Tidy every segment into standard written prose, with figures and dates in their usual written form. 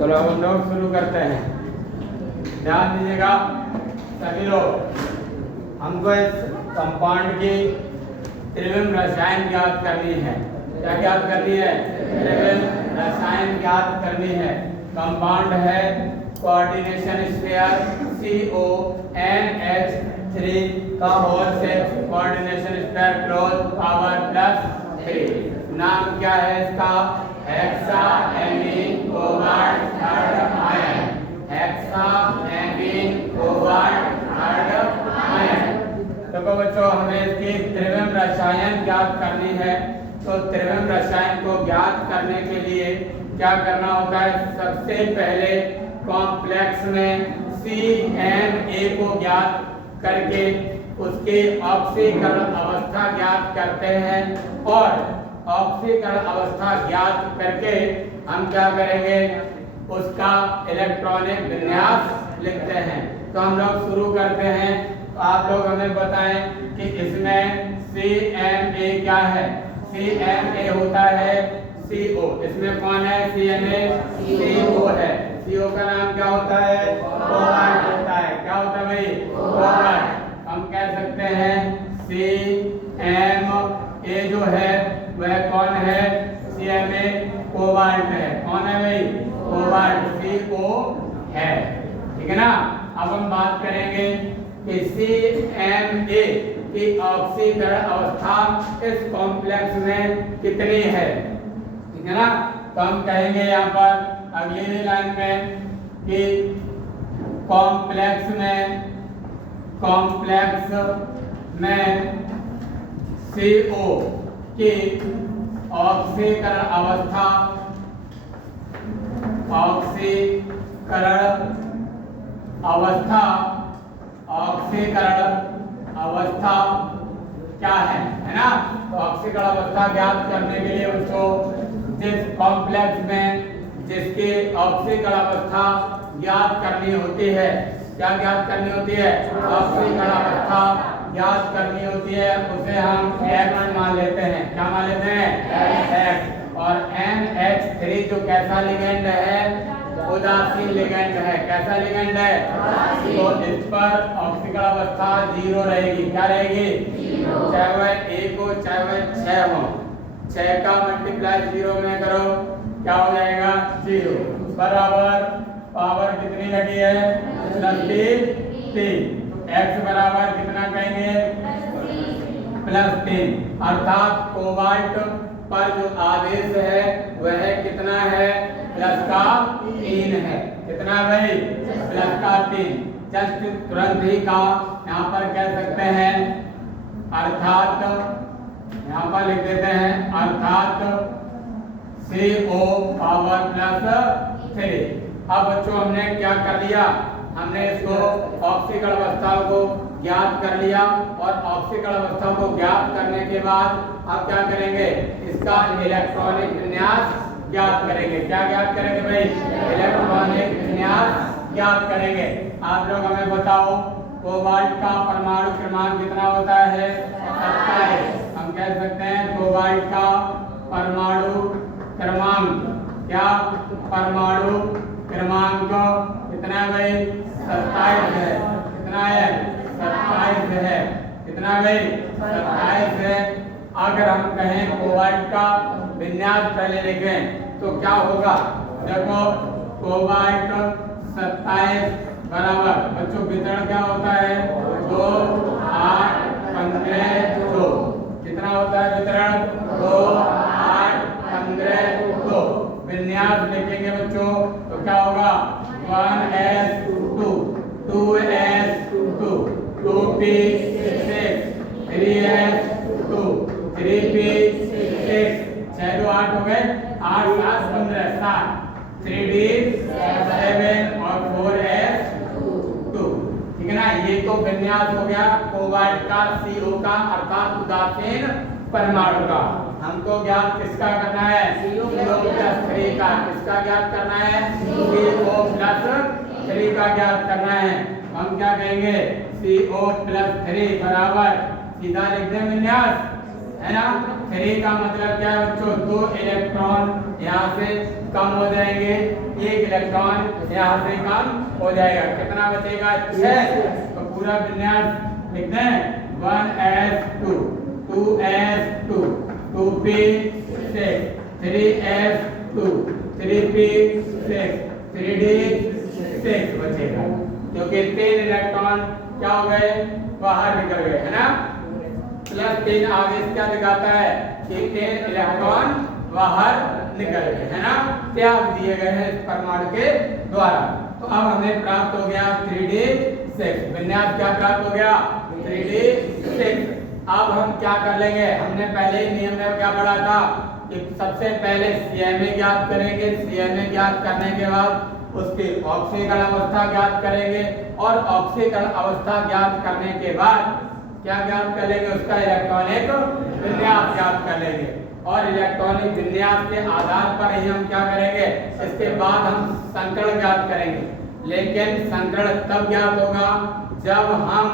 चलो अब हम लोग शुरू करते हैं। ध्यान दीजिएगा सभी लोग। हमको इस कंपाउंड की त्रिविम रसायन ज्ञात करनी है। क्या ज्ञात करनी है? त्रिविम रसायन ज्ञात करनी है। कंपाउंड है कोऑर्डिनेशन स्फीयर CONH3 का whole shape coordination sphere close power +3। नाम क्या है इसका? Hexaammine cobalt third ion. Hexaammine cobalt third ion. देखो बच्चों, हमें इसकी त्रिविम रसायन ज्ञात करनी है। तो त्रिविम रसायन को ज्ञात करने के लिए क्या करना होता है? सबसे पहले कॉम्प्लेक्स में CNA को ज्ञात करके उसके ऑक्सीकरण अवस्था ज्ञात करते हैं और ऑक्सीकरण अवस्था ज्ञात करके हम क्या करेंगे? उसका इलेक्ट्रॉनिक विन्यास लिखते हैं। तो हम लोग शुरू करते हैं। तो आप लोग हमें बताएं कि इसमें CNA क्या है? CNA होता है CO। इसमें कौन है? CNA CO है। CO का नाम क्या होता है? कोबाल्ट होता है। क्या होता है भाई? कोबाल्ट। हम कह सकते हैं CMA जो है वह कौन है? CMA कोबाल्ट है। कौन है भाई? कोबाल्ट CO है। ठीक है ना? अब हम बात करेंगे कि CMA की ऑक्सीकरण अवस्था इस कॉम्प्लेक्स में कितनी है। ठीक है ना? तो हम कहेंगे यहाँ पर अगली लाइन में कि कॉम्प्लेक्स में CO की ऑक्सीकरण अवस्था क्या है ना? तो ऑक्सीकरण अवस्था ज्ञात करने के लिए उसको जिस कॉम्प्लेक्स में जिसकी ऑक्सीकरण अवस्था ज्ञात करनी होती है, क्या ज्ञात करनी होती है? ऑक्सीकरण अवस्था ज्ञात करनी होती है, उसे हम X मान लेते हैं। क्या मान लेते हैं? X। और NH3 जो कैसा लिगेंड है? उदासीन लिगेंड है। कैसा लिगेंड है? तो इस पर ऑक्सीकरण अवस्था 0 रहेगी। क्या रहेगी? 0। चाहे वह 1 हो चाहे वह 6 हो। 6 का मल्टीप्लाई 0 में करो, क्या हो जाएगा? 0 बराबर पावर कितनी लगी है? +3। X बराबर कितना कहेंगे? +3। अर्थात कोबाल्ट पर जो आवेश है वह कितना है? +3 है। कितना भाई? +3। जस्ट तुरंत ही का यहाँ पर कह सकते हैं अर्थात, यहाँ पर लिख देते हैं अर्थात CO पावर +3। अब बच्चों हमने क्या कर लिया? हमने इसको ऑक्सीकरण अवस्था को ज्ञात कर लिया और ऑक्सीकरण अवस्था को ज्ञात करने के बाद अब क्या करेंगे? इसका इलेक्ट्रॉनिक विन्यास ज्ञात करेंगे। क्या ज्ञात करेंगे भाई? इलेक्ट्रॉनिक विन्यास ज्ञात करेंगे। आप लोग हमें बताओ कोबाल्ट का परमाणु क्रमांक कितना होता है? 27। हम कह सकते हैं कोबाल्ट का परमाणु क्रमांक, क्या परमाणु क्रमांक कितना है भाई? 27 है। कितना है? 27 है। कितना भाई? 27 है। अगर हम कहें कोबाल्ट का विन्यास पहले लिखें तो क्या होगा? देखो कोबाल्ट 27 बराबर बच्चों वितरण क्या होता है? 2 8 15 2। कितना होता है वितरण? 2 8 15 2। विन्यास लिखेंगे बच्चों तो क्या होगा? 1s2 2s2 2p6 3s2 3p6 6 2 8 हो गए। 8 7 15 7 3d7 और 4s2। ठीक है ना? ये तो विन्यास हो गया कोबाल्ट का CO का अर्थात उदासीन परमाणु का। हमको ज्ञात किसका करना है? CO+3 का। किसका ज्ञात करना है? CO+3 का ज्ञात करना है। हम क्या कहेंगे? CO+3 बराबर सीधा लिख दें विन्यास, है ना? 3 का मतलब क्या है बच्चों? 2 इलेक्ट्रॉन यहाँ से कम हो जाएंगे, एक इलेक्ट्रॉन यहाँ से कम हो जाएगा। कितना बचेगा? 6। तो पूरा विन्यास लिखते हैं 1s2 2s2 2p6 3s2 3p6 3d6 बचेगा, क्योंकि 3 इलेक्ट्रॉन क्या हो गए? बाहर निकल गए, है ना। +3 आगे क्या दिखाता है कि 3 इलेक्ट्रॉन बाहर निकल गए, है ना, त्याग दिए गए हैं इस परमाणु के द्वारा। तो अब हमें प्राप्त हो गया 3d6 विन्यास। क्या प्राप्त हो गया? 3d6। अब हम क्या कर लेंगे? हमने पहले ही नियम में क्या पढ़ा था कि सबसे पहले CMA ज्ञात करेंगे, CMA ज्ञात करने के बाद उसकी ऑक्सीकरण अवस्था ज्ञात करेंगे, और ऑक्सीकरण अवस्था ज्ञात करने के बाद क्या ज्ञात कर लेंगे? उसका इलेक्ट्रॉनिक विन्यास ज्ञात कर लेंगे, और इलेक्ट्रॉनिक विन्यास के आधार पर ही हम क्या करेंगे? इसके बाद हम संकरण ज्ञात करेंगे। लेकिन संकरण तब ज्ञात होगा जब हम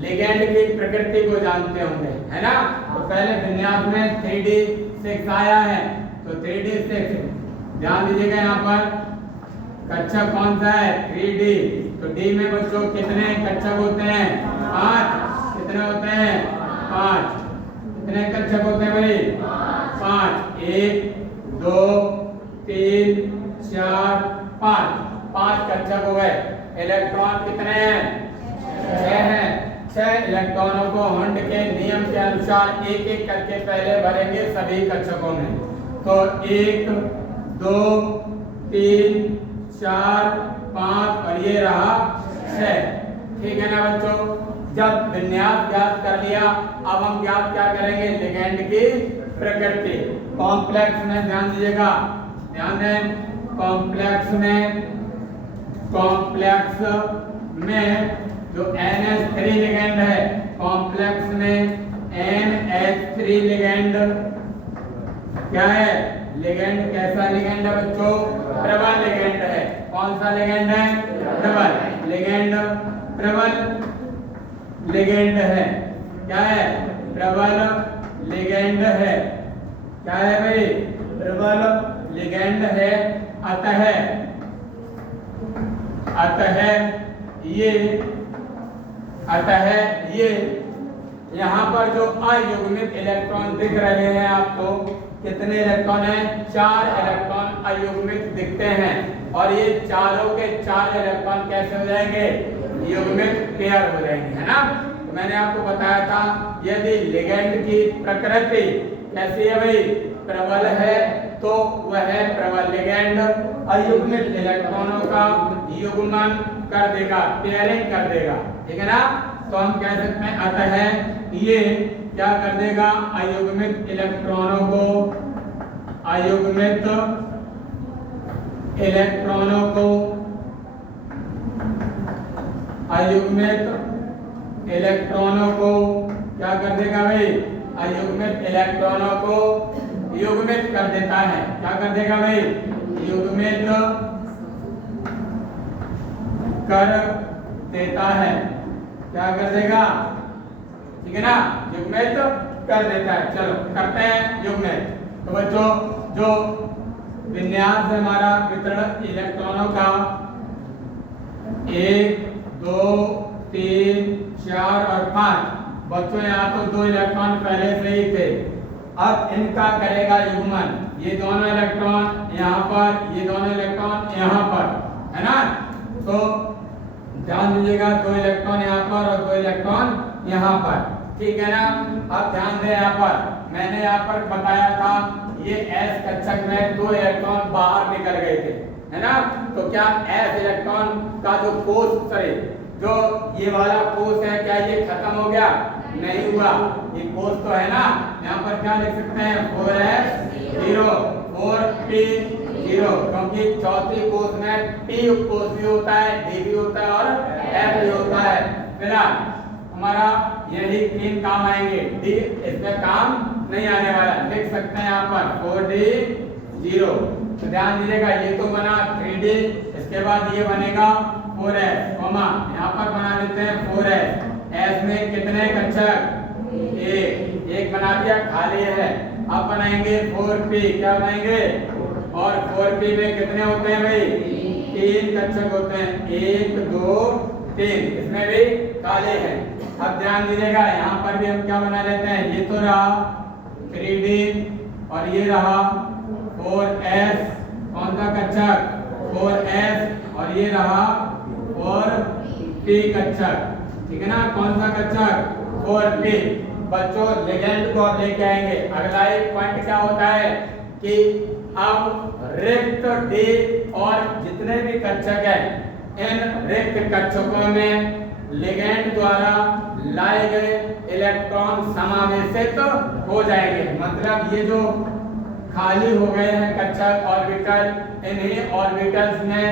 लिगेंड की प्रकृति को जानते होंगे, है ना। तो पहले विन्यास में 3d6 आया है, तो 3d6 ध्यान दीजिएगा। यहाँ पर कक्षक कौन सा है? 3d। तो d में बच्चों कितने कक्षक होते हैं? 5। कितने होते हैं? 5। कितने कक्षक होते हैं भाई? 5। 1 2 3 4 5 5 कक्षक हो गए। इलेक्ट्रॉन कितने हैं? 6 हैं। 6 इलेक्ट्रॉनों को हुंड के नियम के अनुसार एक एक करके पहले भरेंगे सभी कक्षकों में। तो 1 2 3 4 5 और ये रहा 6। ठीक है ना बच्चों। जब विन्यास ज्ञात कर लिया, अब हम ज्ञात क्या करेंगे? लिगेंड की प्रकृति। कॉम्प्लेक्स में ध्यान दीजिएगा, ध्यान दें। कॉम्प्लेक्स में जो NH3 लिगेंड है, कॉम्प्लेक्स में NH3 लिगेंड क्या है? लिगेंड कैसा लिगेंड है बच्चों? प्रबल लिगेंड है। कौन सा लिगेंड है? प्रबल लिगेंड। प्रबल लिगेंड है। क्या है? प्रबल लिगेंड है। क्या है भाई? प्रबल लिगेंड है। अतः ये यहाँ पर जो अयुग्मित इलेक्ट्रॉन दिख रहे हैं आपको, कितने इलेक्ट्रॉन हैं? 4 इलेक्ट्रॉन अयुग्मित दिखते हैं, और ये चारों के 4 इलेक्ट्रॉन कैसे हो जाएंगे? युग्मित पेयर हो जाएंगे, है ना। तो मैंने आपको बताया था यदि लिगेंड की प्रकृति कैसी है भाई? प्रबल है, तो वह प्रबल लिगेंड अयुग्मित इलेक्ट्रॉनों का युग्मन कर देगा, पेयरिंग कर देगा। ठीक है ना। तो हम कह सकते हैं अतः ये क्या कर देगा? अयुग्मित इलेक्ट्रॉनों को क्या कर देगा भाई? अयुग्मित इलेक्ट्रॉनों को युग्मित कर देता है। क्या कर देगा भाई? युग्मित कर देता है। क्या कर देगा? ठीक है ना, युग्मित कर देता है। चलो करते हैं युग्मित। तो बच्चों जो विन्यास है हमारा वितरण इलेक्ट्रॉनों का 1 2 3 4 और 5, बच्चों यहाँ तो 2 इलेक्ट्रॉन पहले से ही थे। अब इनका करेगा युग्मन, ये दोनों इलेक्ट्रॉन यहाँ पर, ये दोनों इलेक्ट्रॉन यहाँ पर, है ना। तो ध्यान दीजिएगा 2 इलेक्ट्रॉन यहाँ पर और 2 इलेक्ट्रॉन यहाँ पर। ठीक है ना। अब ध्यान दें, यहाँ पर मैंने यहाँ पर बताया था ये S कक्षक में 2 इलेक्ट्रॉन बाहर निकल गए थे, है ना। तो क्या S इलेक्ट्रॉन का जो कोष, जो ये वाला कोष है, क्या ये खत्म हो गया? नहीं हुआ। ये कोष तो है ना। यहाँ पर क्या लिख सकते हैं? 4s0 4p0, क्योंकि चौथी कोष में p कोष भी होता है, d भी होता है और f भी होता है। फिर हमारा यही 3 काम आएंगे, d इसमें काम नहीं आने वाला। लिख सकते हैं यहाँ पर 4d0। तो ध्यान दीजिएगा, ये तो बना 3d, इसके बाद ये बनेगा 4s, यहाँ पर बना देते हैं 4s। s में कितने कक्षक? एक बना दिया, खाली है। अब बनाएंगे 4p, क्या बनाएंगे? और 4p में कितने होते हैं भाई? 3 कक्षक होते हैं, 1 2 3। इसमें भी काले हैं। अब ध्यान दीजिएगा, यहाँ पर भी हम क्या बना लेते हैं, ये तो रहा 3d और ये रहा 4s, कौन सा कक्षक? 4s, और ये रहा 4p कक्षक, ठीक है ना? कौन सा कक्षक? 4p। बच्चों लिगेंड को अब लेके आएंगे। अगला एक पॉइंट क्या होता है कि अब रिक्त डी और जितने भी कक्षक हैं, इन रिक्त कक्षकों में लिगेंड द्वारा लाए गए इलेक्ट्रॉन समावेशित हो जाएंगे। मतलब ये जो खाली हो गए हैं कक्षक ऑर्बिटल, इन्हीं ऑर्बिटल्स में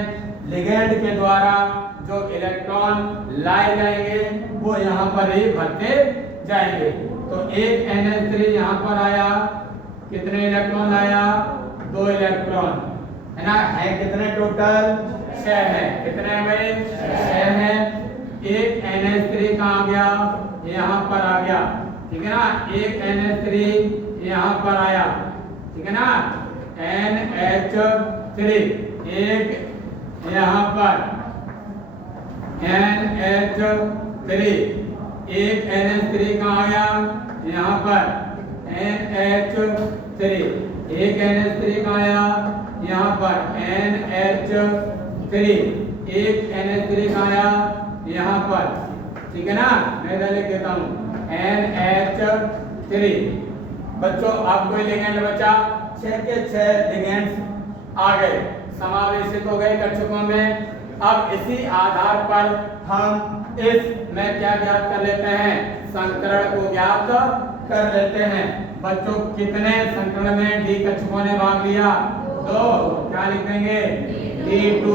लिगेंड के द्वारा जो इलेक्ट्रॉन लाए जाएंगे वो यहाँ पर ही भरते जाएंगे। तो एक NH3 यहाँ पर आया, कितने इलेक्ट्रॉन आया? 2 इलेक्ट्रॉन, है ना? है कितने टोटल? 6 है। कितने हैं भाई? 6 है। एक NH3 कहाँ आ गया? यहाँ पर आ गया, ठीक है ना? एक NH3 यहाँ पर आया, ठीक है ना? NH3 एक यहाँ पर, NH3 एक NH3 कहाँ आ गया? यहाँ पर NH3 एक NH3 कहाँ आया? यहाँ पर NH3 एक NH3 कहाँ आया? यहाँ पर, ठीक है ना? मैं इधर लिख देता हूँ NH3। बच्चों अब कोई लिगेंड बचा? 6 के 6 लिगेंड्स आ गए, समावेशित हो गए कक्षकों में। अब इसी आधार पर हम इस में क्या ज्ञात कर लेते हैं? संकरण को ज्ञात कर लेते हैं। बच्चों कितने संकरण में डी कक्षकों ने भाग लिया? 2। क्या लिख देंगे? D2।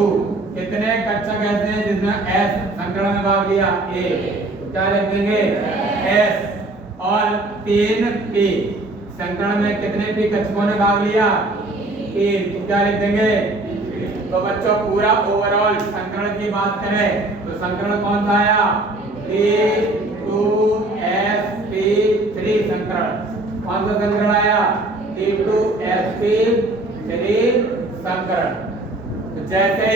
कितने कक्षक ऐसे हैं जिसमें S संकरण में भाग लिया? A। क्या लिख देंगे? S। और 3p संकरण में कितने p कक्षकों ने भाग लिया? 3। क्या लिख देंगे? तो बच्चों पूरा ओवरऑल संकरण की बात करें तो संकरण कौन सा आया? D2sp3 संकरण। कौन सा संकरण आया? D2sp3 संकरण। तो जैसे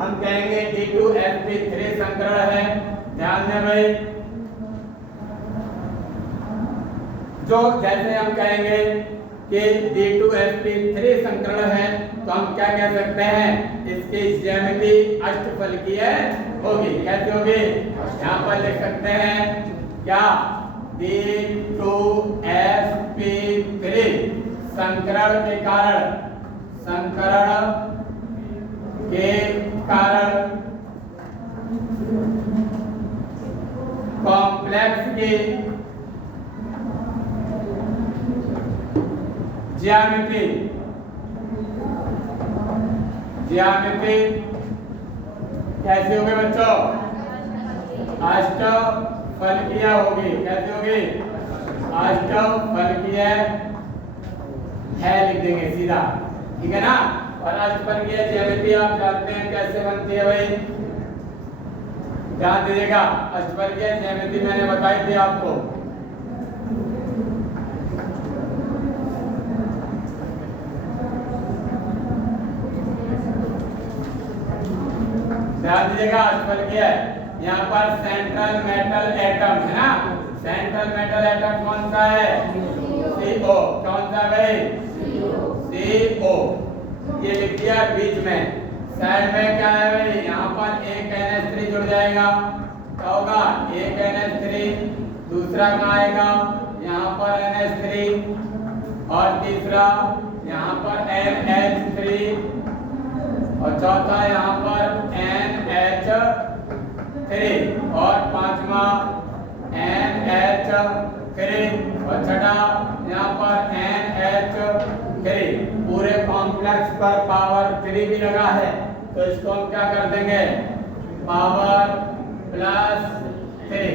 हम कहेंगे D2sp3 संकरण है, ध्यान दें भाई, जो जैसे हम कहेंगे कि D2sp3 संकरण है तो हम क्या कह सकते हैं? इसकी ज्यामिति अष्टफलकीय होगी। कैसे होगी? यहाँ पर लिख सकते हैं क्या? D2sp3 संकरण के कारण कॉम्प्लेक्स की ज्यामिति कैसे होगी बच्चों? अष्टफलकीय होगी। कैसे होगी? अष्टफलकीय है लिख देंगे सीधा, ठीक है ना? और अष्टफलकीय ज्यामिति आप जानते हैं कैसे बनती है भाई? ध्यान दीजिएगा, अष्टफलकीय ज्यामिति मैंने बताई थी आपको। ध्यान दीजिएगा, अष्टफलकीय यहाँ पर सेंट्रल मेटल एटम है ना? सेंट्रल मेटल एटम कौन सा है? CO। कौन सा भाई? CO। ये लिख दिया बीच में। साइड में क्या है भाई? यहाँ पर एक NH3 जुड़ जाएगा, क्या होगा? एक NH3, दूसरा कहाँ आएगा? यहाँ पर NH3 और तीसरा यहाँ पर NH3 और चौथा यहाँ पर NH3 और पांचवा NH3 और छठा यहाँ पर NH3। पूरे कॉम्प्लेक्स पर पावर 3 भी लगा है तो इसको हम क्या कर देंगे? पावर +3।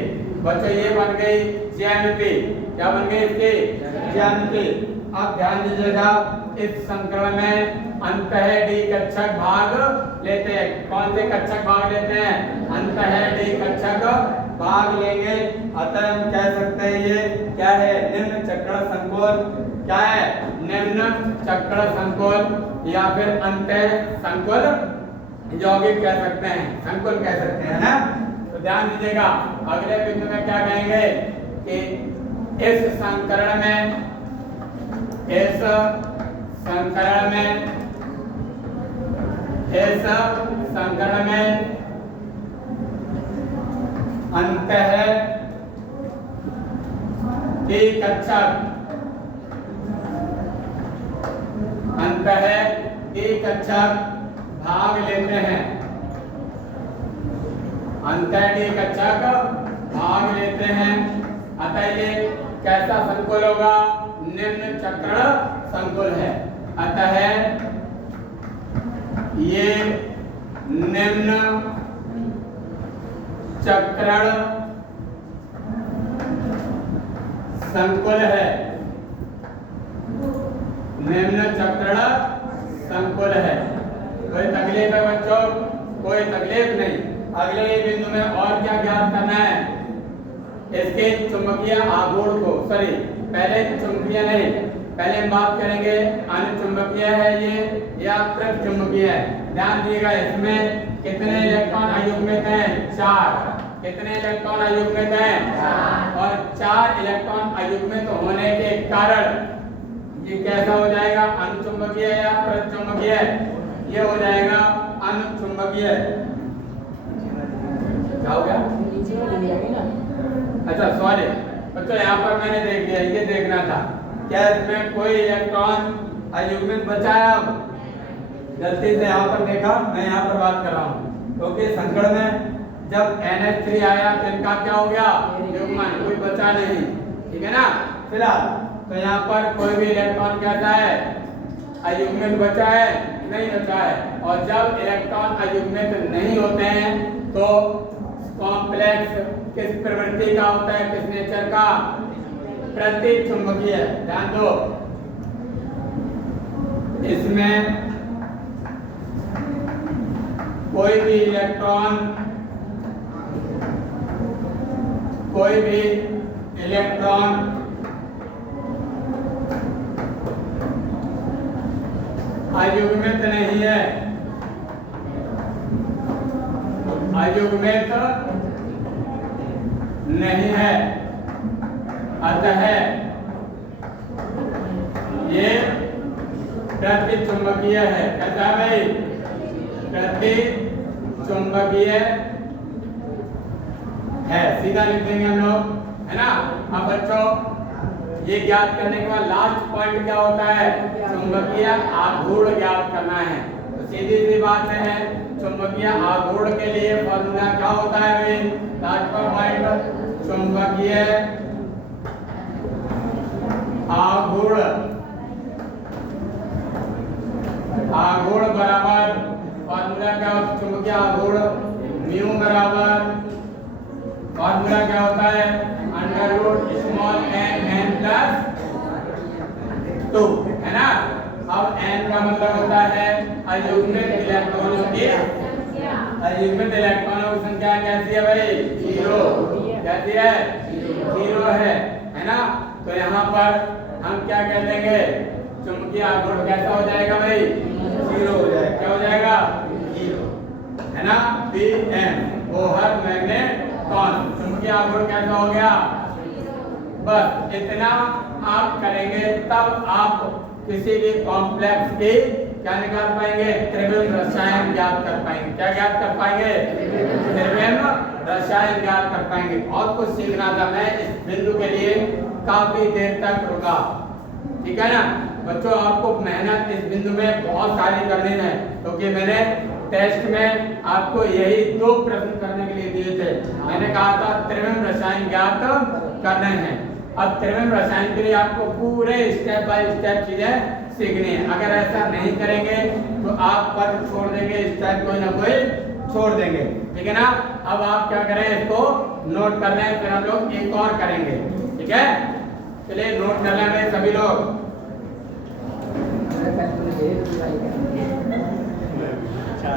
बच्चों ये बन गई ज्यामिति। क्या बन गई इसकी? ज्यामिति। अब ध्यान दीजिएगा, इस संकरण में अंतःडी कक्षक भाग लेते हैं। कौन से कक्षक भाग लेते हैं? अंतःडी कक्षक भाग लेंगे। अतः हम कह सकते हैं ये क्या है? निम्न चक्रण संकोच। क्या है? निम्न चक्र संकुल या फिर अंतः संकुल यौगिक कह सकते हैं, संकुल कह सकते हैं ना। तो ध्यान दीजिएगा, अगले बिंदु में क्या कहेंगे कि इस संकरण में अंतः की कक्षक भाग लेते हैं, अतः ये कैसा संकुल होगा? निम्न चक्रण संकुल है। अतः ये निम्न चक्रण संकुल है, कोई तकलीफ है बच्चों? कोई तकलीफ नहीं। अगले बिंदु में और क्या ज्ञात करना है? इसके चुंबकीय आघूर्ण को, पहले चुंबकीय नहीं, पहले हम बात करेंगे अनुचुंबकीय है ये या प्रतिचुंबकीय है। ध्यान दीजिएगा, इसमें कितने इलेक्ट्रॉन अयुग्मित हैं? 4। कितने इलेक्ट्रॉन अयुग्मित हैं? 4। और 4 इलेक्ट्रॉन अयुग्मित होने के कारण ये कैसा हो जाएगा? अनुचुंबकीय या प्रतिचुंबकीय? ये हो जाएगा अनुचुंबकीय। क्या हो गया? अच्छा सॉरी बच्चों, यहाँ पर मैंने देख लिया, ये देखना था क्या इसमें कोई इलेक्ट्रॉन अयुग्मित बचा है? अब गलती से यहाँ पर देखा, मैं यहाँ पर बात कर रहा हूँ, क्योंकि संकरण में जब NH3 आया तो इनका क्या हो गया? युग्मन, कोई बचा नहीं, ठीक है ना। फिलहाल तो यहाँ पर कोई भी इलेक्ट्रॉन कहता है अयुग्मित बचा है? नहीं बचा है। और जब इलेक्ट्रॉन अयुग्मित नहीं होते हैं तो कॉम्प्लेक्स किस प्रवृत्ति का होता है? किस नेचर का? प्रतिचुंबकीय। ध्यान दो, इसमें कोई भी इलेक्ट्रॉन अयुग्मित नहीं है, अतः ये प्रतिचुंबकीय है। कैसा है भाई? प्रतिचुंबकीय है, सीधा लिख देंगे हम लोग, है ना। अब बच्चों ये ज्ञात करने के बाद लास्ट पॉइंट क्या होता है? चुंबकीय आघूर्ण ज्ञात करना है। तो सीधी सी बात है, चुंबकीय आघूर्ण के लिए फॉर्मूला क्या होता है भाई? लास्ट पॉइंट चुंबकीय आघूर्ण बराबर, फॉर्मूला क्या होता है? चुंबकीय आघूर्ण म्यू बराबर, फॉर्मूला क्या होता है? √n+2, है ना। अब n का मतलब होता है अयुग्मित इलेक्ट्रॉनों की संख्या। कैसी है भाई? 0। कैसी है? 0 है ना। तो यहाँ पर हम क्या कह देंगे? चुंबकीय आघूर्ण कैसा हो जाएगा भाई? 0 हो जाएगा। क्या हो जाएगा? 0, है ना। Bm बोहर मैग्नेट्रॉन, चुंबकीय आघूर्ण कैसा हो गया? बस इतना आप करेंगे तब आप किसी भी कॉम्प्लेक्स की क्या निकाल पाएंगे? त्रिविम रसायन ज्ञात कर पाएंगे। क्या ज्ञात कर पाएंगे? त्रिविम रसायन ज्ञात कर पाएंगे। और कुछ सीखना था, मैं इस बिंदु के लिए काफी देर तक रुका, ठीक है ना। बच्चों आपको मेहनत इस बिंदु में बहुत सारी करनी है, क्योंकि मैंने टेस्ट में आपको यही 2 प्रश्न करने के लिए दिए थे। मैंने कहा था त्रिविम रसायन ज्ञात करने हैं। अब त्रिविम रसायन के लिए आपको पूरे स्टेप बाय स्टेप चीजें सीखनी है। अगर ऐसा नहीं करेंगे तो आप पद छोड़ देंगे, स्टेप कोई ना कोई छोड़ देंगे, ठीक है ना। अब आप क्या करें, इसको नोट कर लें, फिर हम लोग एक और करेंगे, ठीक है। चलिए नोट कर लें सभी लोग। अच्छा